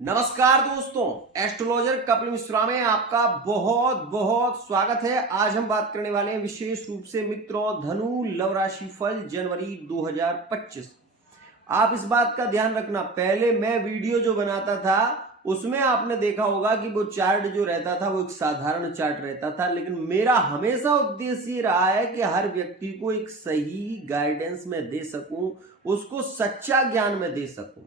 नमस्कार दोस्तों, एस्ट्रोलॉजर कपिल मिश्रा में आपका बहुत बहुत स्वागत है। आज हम बात करने वाले हैं विशेष रूप से मित्रों धनु लव राशि फल जनवरी 2025। आप इस बात का ध्यान रखना, पहले मैं वीडियो जो बनाता था उसमें आपने देखा होगा कि वो चार्ट जो रहता था वो एक साधारण चार्ट रहता था, लेकिन मेरा हमेशा उद्देश्य ये रहा है कि हर व्यक्ति को एक सही गाइडेंस में दे सकूं, उसको सच्चा ज्ञान में दे सकूं।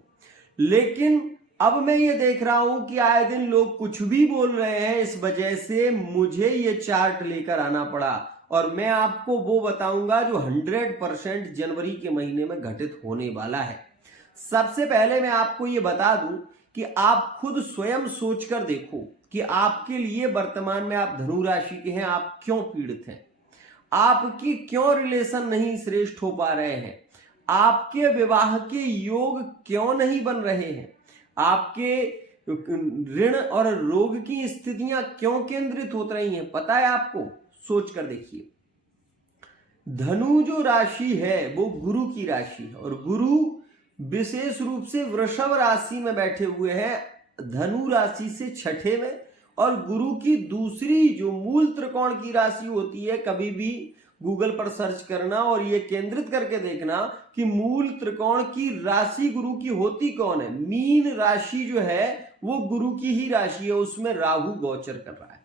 लेकिन अब मैं ये देख रहा हूं कि आए दिन लोग कुछ भी बोल रहे हैं, इस वजह से मुझे ये चार्ट लेकर आना पड़ा और मैं आपको वो बताऊंगा जो 100% जनवरी के महीने में घटित होने वाला है। सबसे पहले मैं आपको ये बता दूं कि आप खुद स्वयं सोचकर देखो कि आपके लिए वर्तमान में आप धनु राशि के हैं, आप क्यों पीड़ित हैं, आपकी क्यों रिलेशन नहीं श्रेष्ठ हो पा रहे हैं, आपके विवाह के योग क्यों नहीं बन रहे हैं, आपके ऋण और रोग की स्थितियां क्यों केंद्रित हो रही हैं, पता है आपको? सोच कर देखिए। धनु जो राशि है वो गुरु की राशि है और गुरु विशेष रूप से वृषभ राशि में बैठे हुए हैं, धनु राशि से छठे में। और गुरु की दूसरी जो मूल त्रिकोण की राशि होती है, कभी भी गूगल पर सर्च करना और ये केंद्रित करके देखना कि मूल त्रिकोण की राशि गुरु की होती कौन है। मीन राशि जो है वो गुरु की ही राशि है, उसमें राहु गोचर कर रहा है।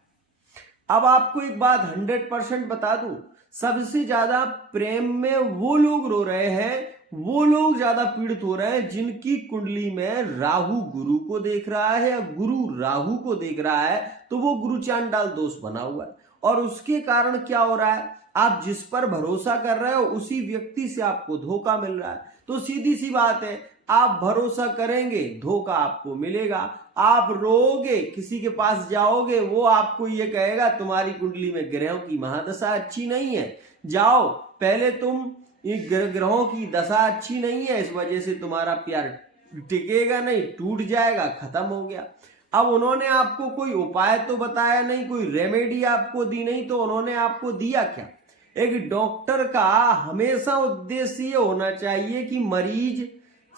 अब आपको एक बात 100% बता दूं, सबसे ज्यादा प्रेम में वो लोग रो रहे हैं, वो लोग ज्यादा पीड़ित हो रहे हैं जिनकी कुंडली में राहु गुरु को देख रहा है या गुरु राहु को देख रहा है, तो वो गुरु चांडाल दोष बना हुआ है। और उसके कारण क्या हो रहा है, आप जिस पर भरोसा कर रहे हो उसी व्यक्ति से आपको धोखा मिल रहा है। तो सीधी सी बात है, आप भरोसा करेंगे धोखा आपको मिलेगा। आप रोगे, किसी के पास जाओगे, वो आपको ये कहेगा तुम्हारी कुंडली में ग्रहों की महादशा अच्छी नहीं है, जाओ पहले तुम ग्रहों की दशा अच्छी नहीं है, इस वजह से तुम्हारा प्यार टिकेगा नहीं, टूट जाएगा, खत्म हो गया। अब उन्होंने आपको कोई उपाय तो बताया नहीं, कोई रेमेडी आपको दी नहीं, तो उन्होंने आपको दिया क्या? एक डॉक्टर का हमेशा उद्देश्य ये होना चाहिए कि मरीज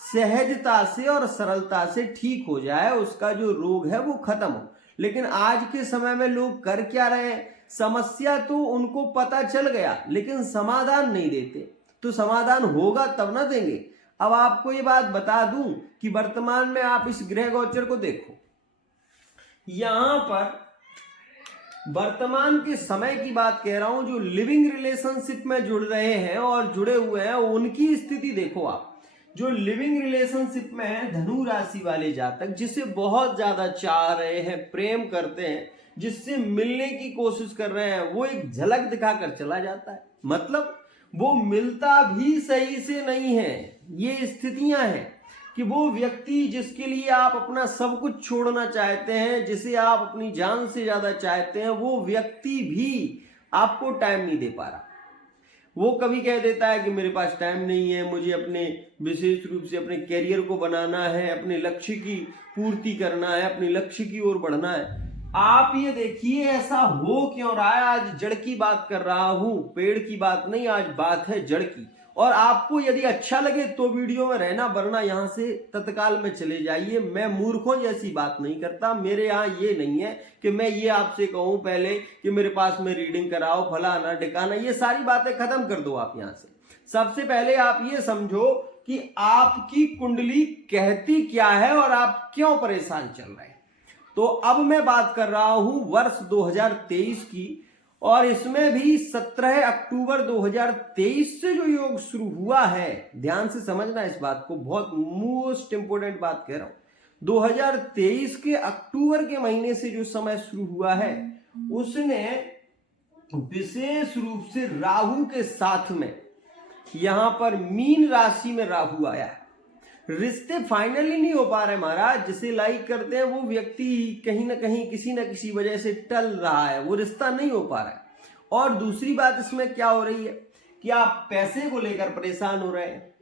सहजता से और सरलता से ठीक हो जाए, उसका जो रोग है वो खत्म हो। लेकिन आज के समय में लोग कर क्या रहे हैं, समस्या तो उनको पता चल गया लेकिन समाधान नहीं देते। तो समाधान होगा तब ना देंगे। अब आपको ये बात बता दूं कि वर्तमान में आप इस ग्रह गोचर को देखो, यहां पर वर्तमान के समय की बात कह रहा हूं, जो लिविंग रिलेशनशिप में जुड़ रहे हैं और जुड़े हुए हैं उनकी स्थिति देखो आप। जो लिविंग रिलेशनशिप में है धनु राशि वाले जातक, जिसे बहुत ज्यादा चाह रहे हैं, प्रेम करते हैं, जिससे मिलने की कोशिश कर रहे हैं, वो एक झलक दिखाकर चला जाता है, मतलब वो मिलता भी सही से नहीं है। ये स्थितियां हैं कि वो व्यक्ति जिसके लिए आप अपना सब कुछ छोड़ना चाहते हैं, जिसे आप अपनी जान से ज्यादा चाहते हैं, वो व्यक्ति भी आपको टाइम नहीं दे पा रहा। वो कभी कह देता है कि मेरे पास टाइम नहीं है, मुझे अपने विशेष रूप से अपने कैरियर को बनाना है, अपने लक्ष्य की पूर्ति करना है, अपने लक्ष्य की ओर बढ़ना है। आप ये देखिए ऐसा हो क्यों रहा है। आज जड़ की बात कर रहा हूं, पेड़ की बात नहीं, आज बात है जड़ की। और आपको यदि अच्छा लगे तो वीडियो में रहना, वरना यहां से तत्काल में चले जाइए। मैं मूर्खों जैसी बात नहीं करता, मेरे यहाँ ये नहीं है कि मैं ये आपसे कहूं पहले कि मेरे पास में रीडिंग कराओ, फलाना ढिकाना, ये सारी बातें खत्म कर दो आप यहां से। सबसे पहले आप ये समझो कि आपकी कुंडली कहती क्या है और आप क्यों परेशान चल रहे हैं। तो अब मैं बात कर रहा हूं वर्ष 2023 की, और इसमें भी 17 अक्टूबर 2023 से जो योग शुरू हुआ है, ध्यान से समझना इस बात को, बहुत मोस्ट इंपोर्टेंट बात कह रहा हूं। 2023 के अक्टूबर के महीने से जो समय शुरू हुआ है, उसने विशेष रूप से राहु के साथ में यहां पर मीन राशि में राहु आया है। रिश्ते फाइनली नहीं हो पा रहे महाराज, जिसे लाइक करते हैं वो व्यक्ति कहीं ना कहीं किसी ना किसी वजह से टल रहा है, वो रिश्ता नहीं हो पा रहा है। और दूसरी बात इसमें क्या हो रही है कि आप पैसे को लेकर परेशान हो रहे हैं,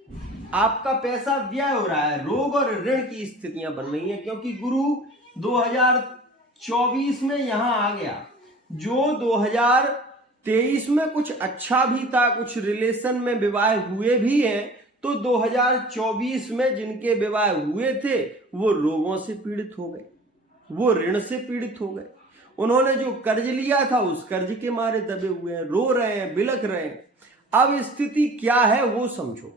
आपका पैसा व्यय हो रहा है, रोग और ऋण की स्थितियां बन रही हैं, क्योंकि गुरु 2024 में यहां आ गया। जो 2023 में कुछ अच्छा भी था, कुछ रिलेशन में विवाह हुए भी हैं, तो 2024 में जिनके विवाह हुए थे वो रोगों से पीड़ित हो गए, वो ऋण से पीड़ित हो गए। उन्होंने जो कर्ज लिया था उस कर्ज के मारे दबे हुए हैं, रो रहे हैं, बिलख रहे हैं। अब स्थिति क्या है वो समझो।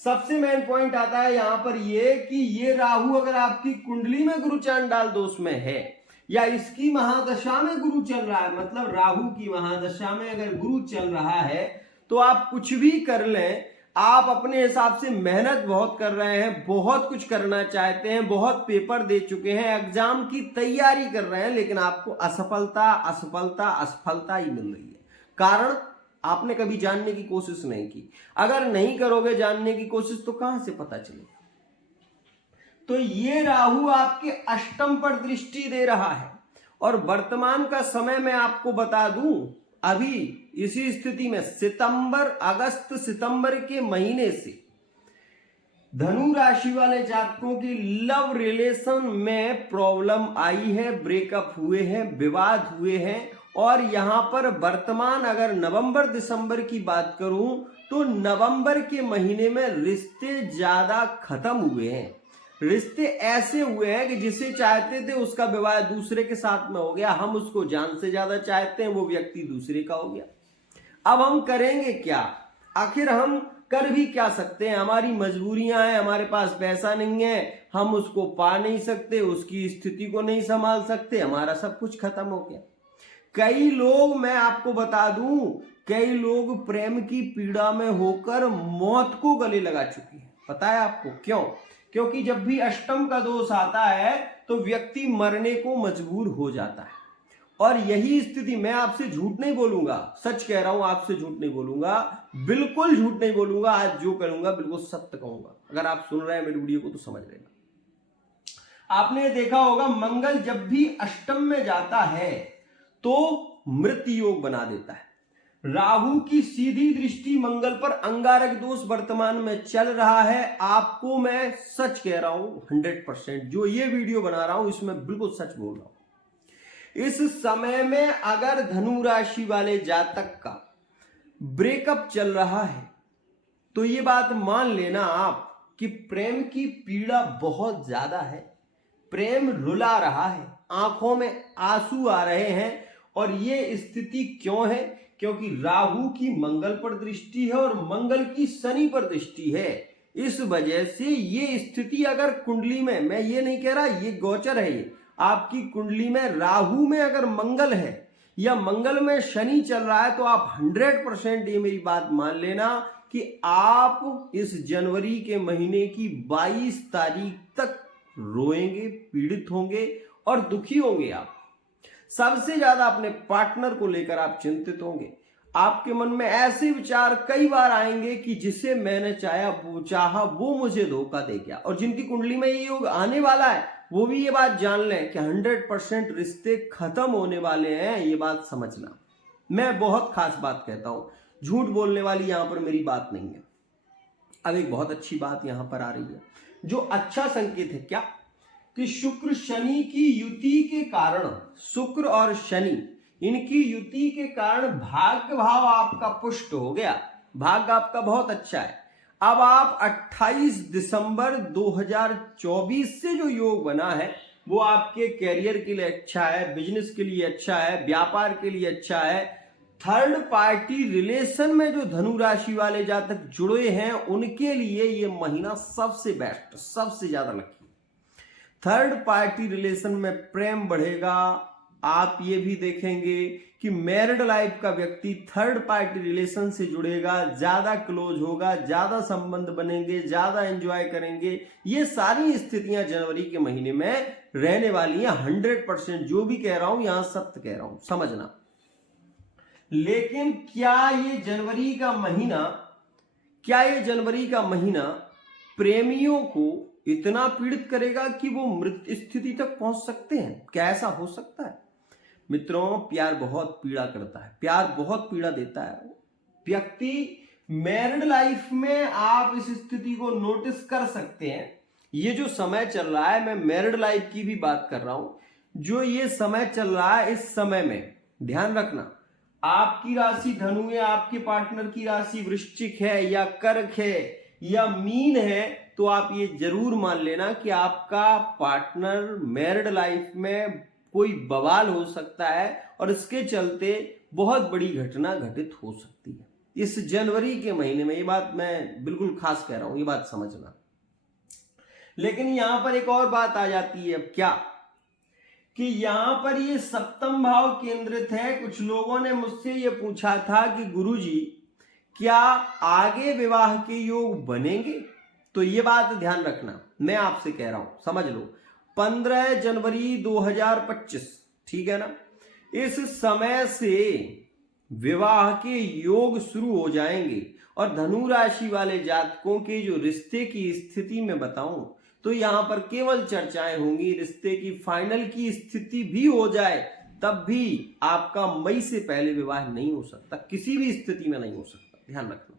सबसे मेन पॉइंट आता है यहां पर ये कि ये राहु अगर आपकी कुंडली में गुरु चांडाल दोष में है या इसकी महादशा में गुरु चल रहा है, मतलब राहु की महादशा में अगर गुरु चल रहा है तो आप कुछ भी कर लें, आप अपने हिसाब से मेहनत बहुत कर रहे हैं, बहुत कुछ करना चाहते हैं, बहुत पेपर दे चुके हैं, एग्जाम की तैयारी कर रहे हैं, लेकिन आपको असफलता असफलता असफलता ही मिल रही है। कारण आपने कभी जानने की कोशिश नहीं की। अगर नहीं करोगे जानने की कोशिश तो कहां से पता चलेगा। तो ये राहु आपके अष्टम पर दृष्टि दे रहा है और वर्तमान का समय मैं आपको बता दूं, अभी इसी स्थिति में सितंबर अगस्त सितंबर के महीने से धनु राशि वाले जातकों की लव रिलेशन में प्रॉब्लम आई है, ब्रेकअप हुए हैं, विवाद हुए हैं। और यहां पर वर्तमान अगर नवंबर दिसंबर की बात करूं तो नवंबर के महीने में रिश्ते ज्यादा खत्म हुए हैं। रिश्ते ऐसे हुए हैं कि जिसे चाहते थे उसका विवाह दूसरे के साथ में हो गया, हम उसको जान से ज्यादा चाहते हैं, वो व्यक्ति दूसरे का हो गया। अब हम करेंगे क्या? आखिर हम कर भी क्या सकते हैं? हमारी मजबूरियां हैं, हमारे पास पैसा नहीं है, हम उसको पा नहीं सकते, उसकी स्थिति को नहीं संभाल सकते, हमारा सब कुछ खत्म हो गया। कई लोग, मैं आपको बता दूं, कई लोग प्रेम की पीड़ा में होकर मौत को गले लगा चुके हैं। पता है आपको क्यों? क्योंकि जब भी अष्टम का दोष आता है तो व्यक्ति मरने को मजबूर हो जाता है। और यही स्थिति, मैं आपसे झूठ नहीं बोलूंगा, सच कह रहा हूं, आपसे झूठ नहीं बोलूंगा, बिल्कुल झूठ नहीं बोलूंगा। आज जो करूंगा बिल्कुल सत्य कहूंगा। अगर आप सुन रहे हैं मेरी वीडियो को तो समझ लेना। आपने देखा होगा मंगल जब भी अष्टम में जाता है तो मृत्यु योग बना देता है। राहु की सीधी दृष्टि मंगल पर, अंगारक दोष वर्तमान में चल रहा है। आपको मैं सच कह रहा हूं 100%, जो ये वीडियो बना रहा हूं इसमें बिल्कुल सच बोल रहा हूं। इस समय में अगर धनु राशि वाले जातक का ब्रेकअप चल रहा है तो ये बात मान लेना आप कि प्रेम की पीड़ा बहुत ज्यादा है, प्रेम रुला रहा है, आंखों में आंसू आ रहे हैं। और ये स्थिति क्यों है? क्योंकि राहु की मंगल पर दृष्टि है और मंगल की शनि पर दृष्टि है। इस वजह से ये स्थिति अगर कुंडली में, मैं ये नहीं कह रहा, ये गोचर है, ये आपकी कुंडली में राहु में अगर मंगल है या मंगल में शनि चल रहा है तो आप 100% ये मेरी बात मान लेना कि आप इस जनवरी के महीने की 22 तारीख तक रोएंगे, पीड़ित होंगे और दुखी होंगे। आप सबसे ज्यादा अपने पार्टनर को लेकर आप चिंतित होंगे। आपके मन में ऐसे विचार कई बार आएंगे कि जिसे मैंने चाहा वो मुझे धोखा दे गया। और जिनकी कुंडली में ये योग आने वाला है वो भी ये बात जान लें कि 100% रिश्ते खत्म होने वाले हैं। ये बात समझना, मैं बहुत खास बात कहता हूं, झूठ बोलने वाली यहां पर मेरी बात नहीं है। अब एक बहुत अच्छी बात यहां पर आ रही है जो अच्छा संकेत है। क्या? कि शुक्र शनि की युति के कारण, शुक्र और शनि इनकी युति के कारण भाग्य भाव आपका पुष्ट हो गया, भाग्य आपका बहुत अच्छा है। अब आप 28 दिसंबर 2024 से जो योग बना है वो आपके कैरियर के लिए अच्छा है, बिजनेस के लिए अच्छा है, व्यापार के लिए अच्छा है। थर्ड पार्टी रिलेशन में जो धनु राशि वाले जातक जुड़े हैं उनके लिए ये महीना सबसे बेस्ट, सबसे ज्यादा लकी। थर्ड पार्टी रिलेशन में प्रेम बढ़ेगा। आप ये भी देखेंगे कि मैरिड लाइफ का व्यक्ति थर्ड पार्टी रिलेशन से जुड़ेगा, ज्यादा क्लोज होगा, ज्यादा संबंध बनेंगे, ज्यादा एंजॉय करेंगे। ये सारी स्थितियां जनवरी के महीने में रहने वाली हैं। 100% जो भी कह रहा हूं यहां सत्य कह रहा हूं, समझना। लेकिन क्या ये जनवरी का महीना प्रेमियों को इतना पीड़ित करेगा कि वो मृत्यु स्थिति तक पहुंच सकते हैं? क्या ऐसा हो सकता है? मित्रों, प्यार बहुत पीड़ा करता है, प्यार बहुत पीड़ा देता है। व्यक्ति मैरिड लाइफ में आप इस स्थिति को नोटिस कर सकते हैं। ये जो समय चल रहा है, मैं मैरिड लाइफ की भी बात कर रहा हूं, जो ये समय चल रहा है इस समय में ध्यान रखना, आपकी राशि धनु है, आपके पार्टनर की राशि वृश्चिक है या कर्क है या मीन है तो आप ये जरूर मान लेना कि आपका पार्टनर मैरिड लाइफ में कोई बवाल हो सकता है और इसके चलते बहुत बड़ी घटना घटित हो सकती है इस जनवरी के महीने में। ये बात मैं बिल्कुल खास कह रहा हूं, ये बात समझना। लेकिन यहां पर एक और बात आ जाती है, अब क्या कि यहां पर ये सप्तम भाव केंद्रित है। कुछ लोगों ने मुझसे ये पूछा था कि गुरुजी क्या आगे विवाह के योग बनेंगे? तो ये बात ध्यान रखना, मैं आपसे कह रहा हूं, समझ लो 15 जनवरी 2025, ठीक है ना, इस समय से विवाह के योग शुरू हो जाएंगे। और धनु राशि वाले जातकों के जो रिश्ते की स्थिति में बताऊं तो यहां पर केवल चर्चाएं होंगी, रिश्ते की फाइनल की स्थिति भी हो जाए तब भी आपका मई से पहले विवाह नहीं हो सकता, किसी भी स्थिति में नहीं हो सकता, ध्यान रखना।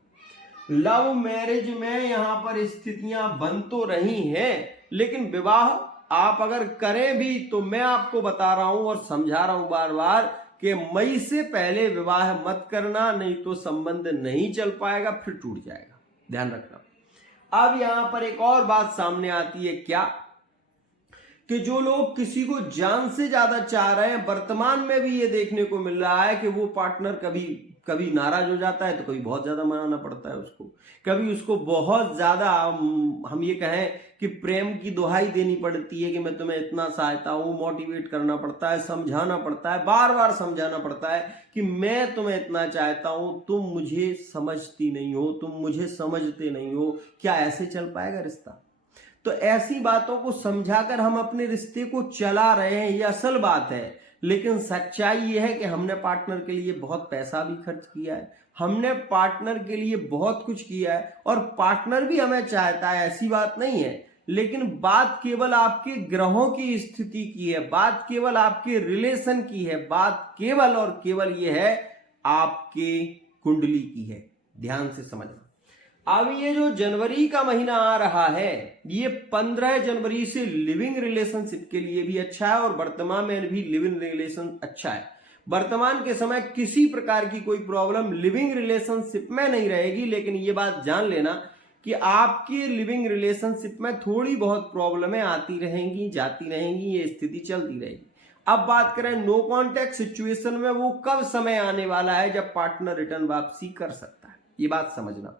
लव मैरिज में यहां पर स्थितियां बन तो रही हैं, लेकिन विवाह आप अगर करें भी तो मैं आपको बता रहा हूं और समझा रहा हूं बार बार कि मई से पहले विवाह मत करना, नहीं तो संबंध नहीं चल पाएगा, फिर टूट जाएगा, ध्यान रखना। अब यहां पर एक और बात सामने आती है, क्या कि जो लोग किसी को जान से ज्यादा चाह रहे हैं, वर्तमान में भी ये देखने को मिल रहा है कि वो पार्टनर कभी कभी नाराज हो जाता है तो कभी बहुत ज्यादा मनाना पड़ता है उसको, कभी उसको बहुत ज्यादा हम ये कहें कि प्रेम की दुहाई देनी पड़ती है कि मैं तुम्हें इतना चाहता हूं, मोटिवेट करना पड़ता है, समझाना पड़ता है, बार बार समझाना पड़ता है कि मैं तुम्हें इतना चाहता हूं, तुम मुझे समझती नहीं हो, तुम मुझे समझते नहीं हो। क्या ऐसे चल पाएगा रिश्ता? तो ऐसी बातों को समझाकर हम अपने रिश्ते को चला रहे हैं, ये असल बात है। लेकिन सच्चाई ये है कि हमने पार्टनर के लिए बहुत पैसा भी खर्च किया है, हमने पार्टनर के लिए बहुत कुछ किया है और पार्टनर भी हमें चाहता है, ऐसी बात नहीं है। लेकिन बात केवल आपके ग्रहों की स्थिति की है, बात केवल आपके रिलेशन की है, बात केवल और केवल ये है आपके कुंडली की है, ध्यान से समझना। अब ये जो जनवरी का महीना आ रहा है, ये 15 जनवरी से लिविंग रिलेशनशिप के लिए भी अच्छा है और वर्तमान में भी लिविंग रिलेशन अच्छा है। वर्तमान के समय किसी प्रकार की कोई प्रॉब्लम लिविंग रिलेशनशिप में नहीं रहेगी, लेकिन ये बात जान लेना कि आपके लिविंग रिलेशनशिप में थोड़ी बहुत प्रॉब्लमें आती रहेंगी, जाती रहेंगी, ये स्थिति चलती रहेगी। अब बात करें नो कॉन्टैक्ट सिचुएशन में, वो कब समय आने वाला है जब पार्टनर रिटर्न वापसी कर सकता है, ये बात समझना।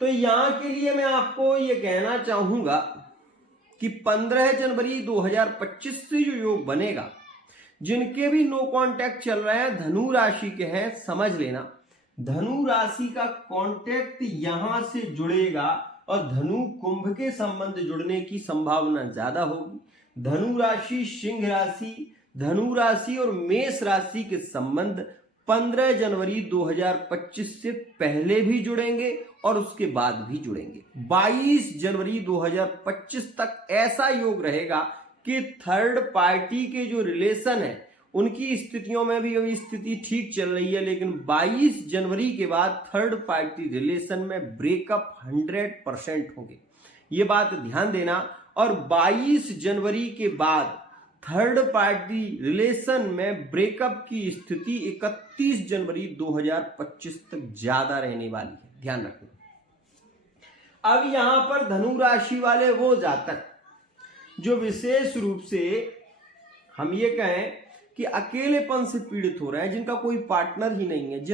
तो यहां के लिए मैं आपको ये कहना चाहूंगा कि 15 जनवरी 2025 से जो योग बनेगा, जिनके भी नो कॉन्टैक्ट चल रहे हैं, धनु राशि के हैं, समझ लेना धनु राशि का कॉन्टैक्ट यहां से जुड़ेगा और धनु कुंभ के संबंध जुड़ने की संभावना ज्यादा होगी। धनु राशि, सिंह राशि, धनु राशि और मेष राशि के संबंध 15 जनवरी 2025 से पहले भी जुड़ेंगे और उसके बाद भी जुड़ेंगे। 22 जनवरी 2025 तक ऐसा योग रहेगा कि थर्ड पार्टी के जो रिलेशन है उनकी स्थितियों में भी अभी स्थिति ठीक चल रही है, लेकिन 22 जनवरी के बाद थर्ड पार्टी रिलेशन में ब्रेकअप 100% होंगे, ये बात ध्यान देना। और 22 जनवरी के बाद थर्ड पार्टी रिलेशन में ब्रेकअप की स्थिति 31 जनवरी 2025 तक ज्यादा रहने वाली है, ध्यान रखना। अब यहां पर धनु राशि वाले वो जातक जो विशेष रूप से हम ये कहें कि अकेलेपन से पीड़ित हो रहे हैं, जिनका कोई पार्टनर ही नहीं है,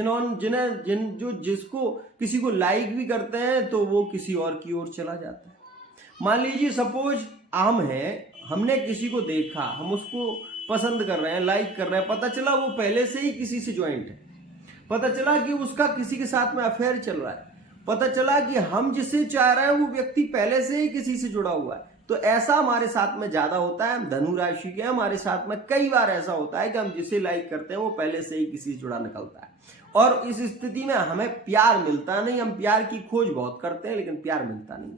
जिसको किसी को लाइक भी करते हैं तो वो किसी और की ओर चला जाता है। मान लीजिए सपोज हम हैं, हमने किसी को देखा, हम उसको पसंद कर रहे हैं, लाइक कर रहे हैं, पता चला वो पहले से ही किसी से ज्वाइंट है, पता चला कि उसका किसी के साथ में अफेयर चल रहा है, पता चला कि हम जिसे चाह रहे हैं वो व्यक्ति पहले से ही किसी से जुड़ा हुआ है। तो ऐसा हमारे साथ में ज्यादा होता है, हम धनु राशि के, हमारे साथ में कई बार ऐसा होता है कि हम जिसे लाइक करते हैं वो पहले से ही किसी से जुड़ा निकलता है और इस स्थिति में हमें प्यार मिलता नहीं। हम प्यार की खोज बहुत करते हैं लेकिन प्यार मिलता नहीं।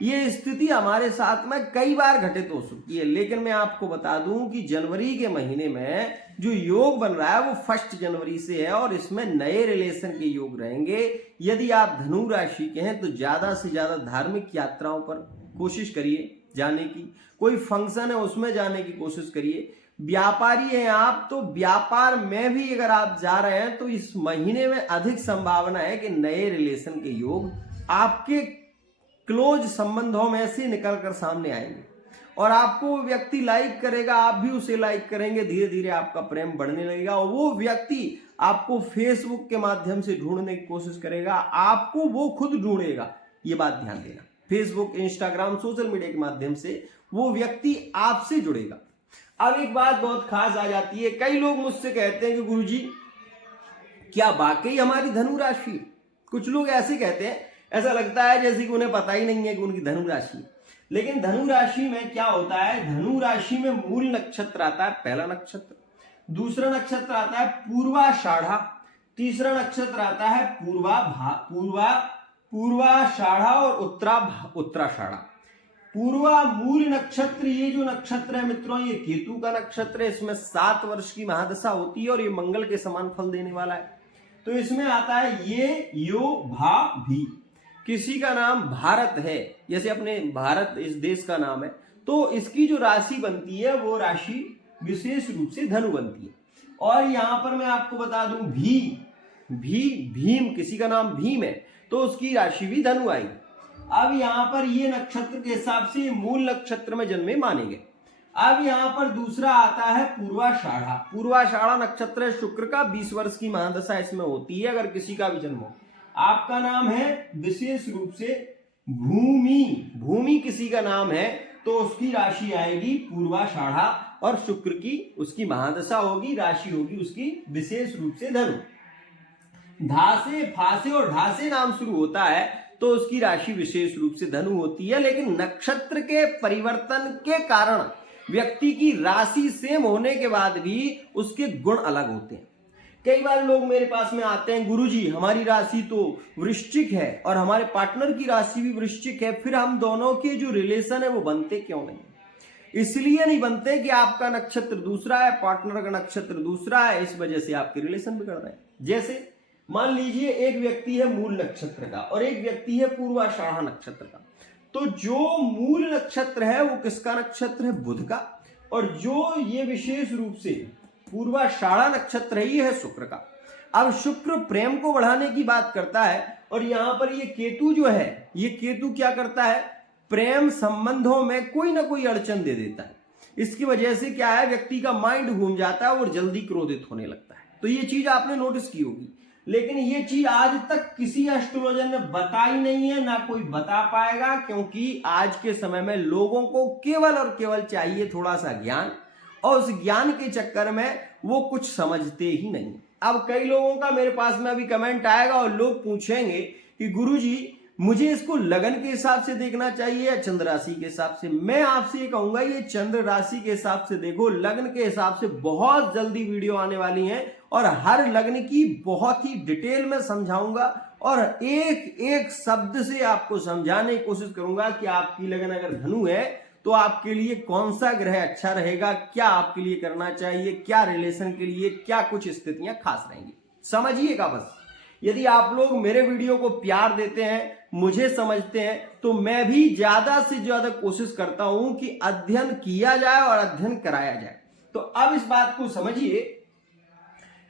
ये स्थिति हमारे साथ में कई बार घटित हो चुकी है। लेकिन मैं आपको बता दूं कि जनवरी के महीने में जो योग बन रहा है वो 1 जनवरी से है और इसमें नए रिलेशन के योग रहेंगे। यदि आप धनु राशि के हैं तो ज्यादा से ज्यादा धार्मिक यात्राओं पर कोशिश करिए जाने की, कोई फंक्शन है उसमें जाने की कोशिश करिए। व्यापारी हैं आप तो व्यापार में भी अगर आप जा रहे हैं तो इस महीने में अधिक संभावना है कि नए रिलेशन के योग आपके क्लोज संबंधों में से निकलकर सामने आएंगे और आपको वो व्यक्ति लाइक करेगा, आप भी उसे लाइक करेंगे, धीरे धीरे आपका प्रेम बढ़ने लगेगा और वो व्यक्ति आपको फेसबुक के माध्यम से ढूंढने की कोशिश करेगा, आपको वो खुद ढूंढेगा। ये बात ध्यान देना, फेसबुक, इंस्टाग्राम, सोशल मीडिया के माध्यम से वो व्यक्ति आपसे जुड़ेगा। अब एक बात बहुत खास आ जाती है, कई लोग मुझसे कहते हैं कि गुरुजी क्या वाकई हमारी धनु राशि, कुछ लोग ऐसे कहते हैं, ऐसा लगता है जैसे कि उन्हें पता ही नहीं है कि उनकी धनु राशि। लेकिन धनु राशि में क्या होता है, धनु राशि में मूल नक्षत्र आता है पहला नक्षत्र, दूसरा नक्षत्र आता है पूर्वाषाढ़ा, तीसरा नक्षत्र आता है पूर्वाषाढ़ा और उत्तराषाढ़ा। पूर्वा मूल नक्षत्र, ये जो नक्षत्र है मित्रों, ये केतु का नक्षत्र है, इसमें 7 वर्ष की महादशा होती है और ये मंगल के समान फल देने वाला है। तो इसमें आता है ये यो भा भी, किसी का नाम भारत है, जैसे अपने भारत इस देश का नाम है, तो इसकी जो राशि बनती है वो राशि विशेष रूप से धनु बनती है। और यहां पर मैं आपको बता दूं भीम, किसी का नाम भीम है तो उसकी राशि भी धनु आएगी। अब यहां पर ये नक्षत्र के हिसाब से मूल नक्षत्र में जन्मे मानेंगे। अब यहां पर दूसरा आता है पूर्वाषाढ़ा। पूर्वाषाढ़ा नक्षत्र है शुक्र का, 20 वर्ष की महादशा इसमें होती है अगर किसी का भी जन्म हो। आपका नाम है विशेष रूप से भूमि किसी का नाम है तो उसकी राशि आएगी पूर्वाषाढ़ा और शुक्र की उसकी महादशा होगी, राशि होगी उसकी विशेष रूप से धनु। धासे, फासे और ढासे नाम शुरू होता है तो उसकी राशि विशेष रूप से धनु होती है। लेकिन नक्षत्र के परिवर्तन के कारण व्यक्ति की राशि सेम होने के बाद भी उसके गुण अलग होते हैं। कई बार लोग मेरे पास में आते हैं, गुरुजी हमारी राशि तो वृश्चिक है और हमारे पार्टनर की राशि भी वृश्चिक है, फिर हम दोनों के जो रिलेशन है वो बनते क्यों नहीं? इसलिए नहीं बनते कि आपका नक्षत्र दूसरा है, पार्टनर का नक्षत्र दूसरा है, इस वजह से आपके रिलेशन बिगड़ रहे हैं। जैसे मान लीजिए एक व्यक्ति है मूल नक्षत्र का और एक व्यक्ति है पूर्वाषाढ़ा नक्षत्र का, तो जो मूल नक्षत्र है वो किसका नक्षत्र है? बुध का, और जो ये विशेष रूप से पूर्वाषाढ़ा नक्षत्र है ये है शुक्र का। अब शुक्र प्रेम को बढ़ाने की बात करता है और यहां पर ये केतु जो है, ये केतु क्या करता है? प्रेम संबंधों में कोई ना कोई अड़चन दे देता है। इसकी वजह से क्या है, व्यक्ति का माइंड घूम जाता है और जल्दी क्रोधित होने लगता है। तो ये चीज आपने नोटिस की होगी, लेकिन ये चीज आज तक किसी एस्ट्रोलॉजर ने बताई नहीं है, ना कोई बता पाएगा, क्योंकि आज के समय में लोगों को केवल और केवल चाहिए थोड़ा सा ज्ञान, और उस ज्ञान के चक्कर में वो कुछ समझते ही नहीं। अब कई लोगों का मेरे पास में अभी कमेंट आएगा और लोग पूछेंगे कि गुरुजी मुझे इसको लगन के हिसाब से देखना चाहिए या चंद्र राशि के हिसाब से। मैं आपसे ये कहूंगा ये चंद्र राशि के हिसाब से देखो, लगन के हिसाब से बहुत जल्दी वीडियो आने वाली है और हर लगन की बहुत ही डिटेल में समझाऊंगा और एक एक शब्द से आपको समझाने की कोशिश करूंगा कि आपकी लगन अगर धनु है तो आपके लिए कौन सा ग्रह अच्छा रहेगा, क्या आपके लिए करना चाहिए, क्या रिलेशन के लिए क्या कुछ स्थितियां खास रहेंगी। समझिएगा बस। यदि आप लोग मेरे वीडियो को प्यार देते हैं, मुझे समझते हैं, तो मैं भी ज्यादा से ज्यादा कोशिश करता हूं कि अध्ययन किया जाए और अध्ययन कराया जाए। तो अब इस बात को समझिए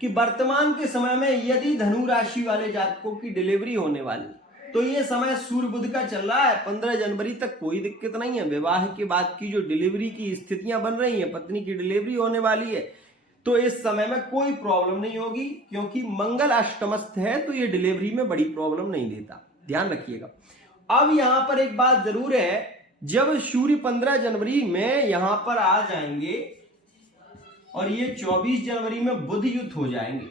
कि वर्तमान के समय में यदि धनु राशि वाले जातकों की डिलीवरी होने वाली, तो ये समय सूर्य बुध का चल रहा है, 15 जनवरी तक कोई दिक्कत नहीं है। विवाह के बाद की जो डिलीवरी की स्थितियां बन रही हैं, पत्नी की डिलीवरी होने वाली है, तो इस समय में कोई प्रॉब्लम नहीं होगी, क्योंकि मंगल अष्टमस्थ है तो ये डिलीवरी में बड़ी प्रॉब्लम नहीं देता, ध्यान रखिएगा। अब यहां पर एक बात जरूर है, जब सूर्य 15 जनवरी में यहां पर आ जाएंगे और ये 24 जनवरी में बुध युक्त हो जाएंगे,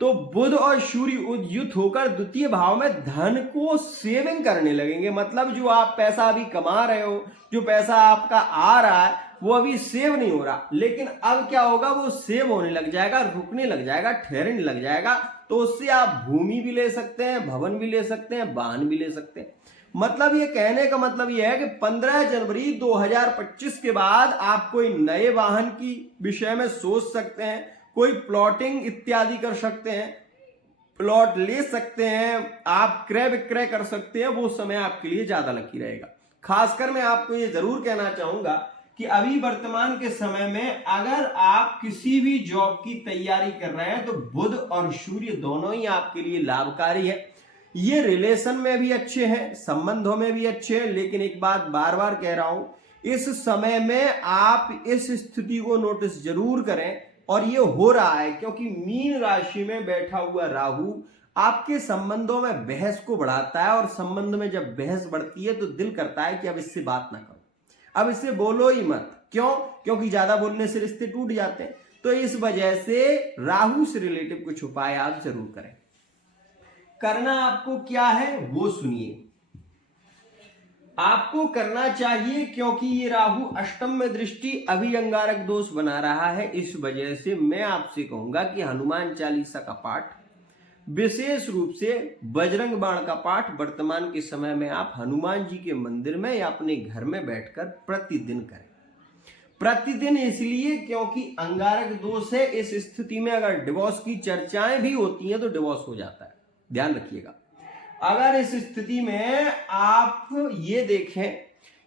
तो बुध और सूर्य युक्त होकर द्वितीय भाव में धन को सेविंग करने लगेंगे। मतलब जो आप पैसा अभी कमा रहे हो, जो पैसा आपका आ रहा है, वो अभी सेव नहीं हो रहा, लेकिन अब क्या होगा, वो सेव होने लग जाएगा, रुकने लग जाएगा, ठहरने लग जाएगा। तो उससे आप भूमि भी ले सकते हैं, भवन भी ले सकते हैं, वाहन भी ले सकते हैं। मतलब ये कहने का मतलब ये है कि 15 जनवरी 2025 के बाद आप कोई नए वाहन की विषय में सोच सकते हैं, कोई प्लॉटिंग इत्यादि कर सकते हैं, प्लॉट ले सकते हैं, आप क्रय विक्रय कर सकते हैं। वो समय आपके लिए ज्यादा लकी रहेगा। खासकर मैं आपको ये जरूर कहना चाहूंगा कि अभी वर्तमान के समय में अगर आप किसी भी जॉब की तैयारी कर रहे हैं तो बुध और सूर्य दोनों ही आपके लिए लाभकारी है। ये रिलेशन में भी अच्छे हैं, संबंधों में भी अच्छे हैं, लेकिन एक बात बार बार कह रहा हूं, इस समय में आप इस स्थिति को नोटिस जरूर करें, और ये हो रहा है क्योंकि मीन राशि में बैठा हुआ राहु आपके संबंधों में बहस को बढ़ाता है, और संबंध में जब बहस बढ़ती है तो दिल करता है कि अब इससे बात ना करो, अब इससे बोलो ही मत। क्यों? क्योंकि ज्यादा बोलने से रिश्ते टूट जाते हैं। तो इस वजह से राहु से रिलेटिव कुछ उपाय आप जरूर करें। करना आपको क्या है वो सुनिए। आपको करना चाहिए, क्योंकि ये राहु अष्टम में दृष्टि अभी अंगारक दोष बना रहा है, इस वजह से मैं आपसे कहूंगा कि हनुमान चालीसा का पाठ, विशेष रूप से बजरंग बाण का पाठ वर्तमान के समय में आप हनुमान जी के मंदिर में या अपने घर में बैठकर प्रतिदिन करें। प्रतिदिन इसलिए क्योंकि अंगारक दोष है। इस स्थिति में अगर डिवोर्स की चर्चाएं भी होती हैं तो डिवोर्स हो जाता है, ध्यान रखिएगा। अगर इस स्थिति में आप ये देखें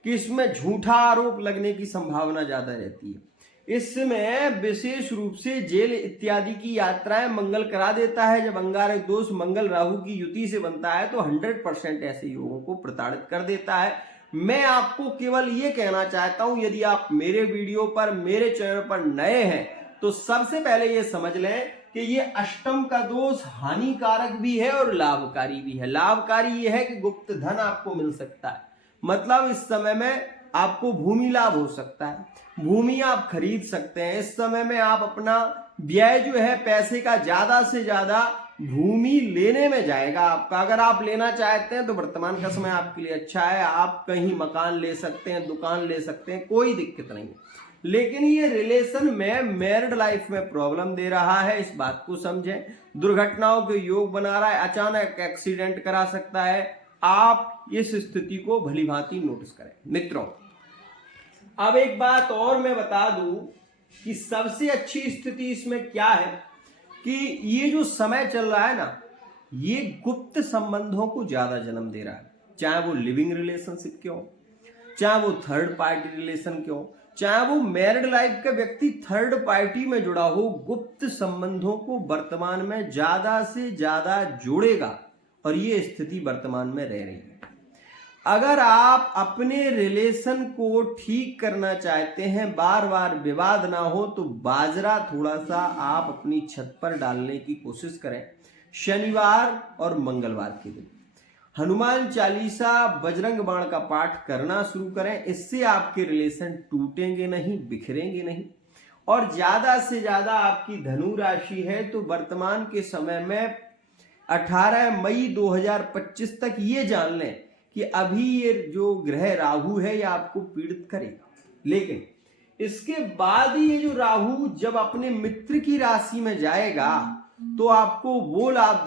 कि इसमें झूठा आरोप लगने की संभावना ज्यादा रहती है, इसमें विशेष रूप से जेल इत्यादि की यात्राएं मंगल करा देता है। जब अंगारक दोष मंगल राहु की युति से बनता है तो 100% ऐसे योगों को प्रताड़ित कर देता है। मैं आपको केवल ये कहना चाहता हूं, यदि आप मेरे वीडियो पर, मेरे चैनल पर नए हैं तो सबसे पहले ये समझ लें कि ये अष्टम का दोष हानिकारक भी है और लाभकारी भी है। लाभकारी ये है कि गुप्त धन आपको मिल सकता है, मतलब इस समय में आपको भूमि लाभ हो सकता है, भूमि आप खरीद सकते हैं। इस समय में आप अपना व्यय जो है पैसे का ज्यादा से ज्यादा भूमि लेने में जाएगा आपका। अगर आप लेना चाहते हैं तो वर्तमान का समय आपके लिए अच्छा है, आप कहीं मकान ले सकते हैं, दुकान ले सकते हैं, कोई दिक्कत नहीं है। लेकिन ये रिलेशन में, मैरिड लाइफ में प्रॉब्लम दे रहा है, इस बात को समझें। दुर्घटनाओं के योग बना रहा है, अचानक एक्सीडेंट करा सकता है। आप इस स्थिति को भली भांति नोटिस करें मित्रों। अब एक बात और मैं बता दूं कि सबसे अच्छी स्थिति इसमें क्या है कि ये जो समय चल रहा है ना, ये गुप्त संबंधों को ज्यादा जन्म दे रहा है। चाहे वो लिविंग रिलेशनशिप क्यों, चाहे वो थर्ड पार्टी रिलेशन क्यों, चाहे वो मैरिड लाइफ का व्यक्ति थर्ड पार्टी में जुड़ा हो, गुप्त संबंधों को वर्तमान में ज्यादा से ज्यादा जोड़ेगा, और ये स्थिति वर्तमान में रह रही है। अगर आप अपने रिलेशन को ठीक करना चाहते हैं, बार बार विवाद ना हो, तो बाजरा थोड़ा सा आप अपनी छत पर डालने की कोशिश करें शनिवार और मंगलवार के दिन। हनुमान चालीसा, बजरंग बाण का पाठ करना शुरू करें। इससे आपके रिलेशन टूटेंगे नहीं, बिखरेंगे नहीं। और ज्यादा से ज्यादा आपकी धनु राशि है तो वर्तमान के समय में 18 मई 2025 तक ये जान लें कि अभी ये जो ग्रह राहु है ये आपको पीड़ित करेगा, लेकिन इसके बाद ये जो राहु जब अपने मित्र की राशि में जाएगा तो आपको वो लाभ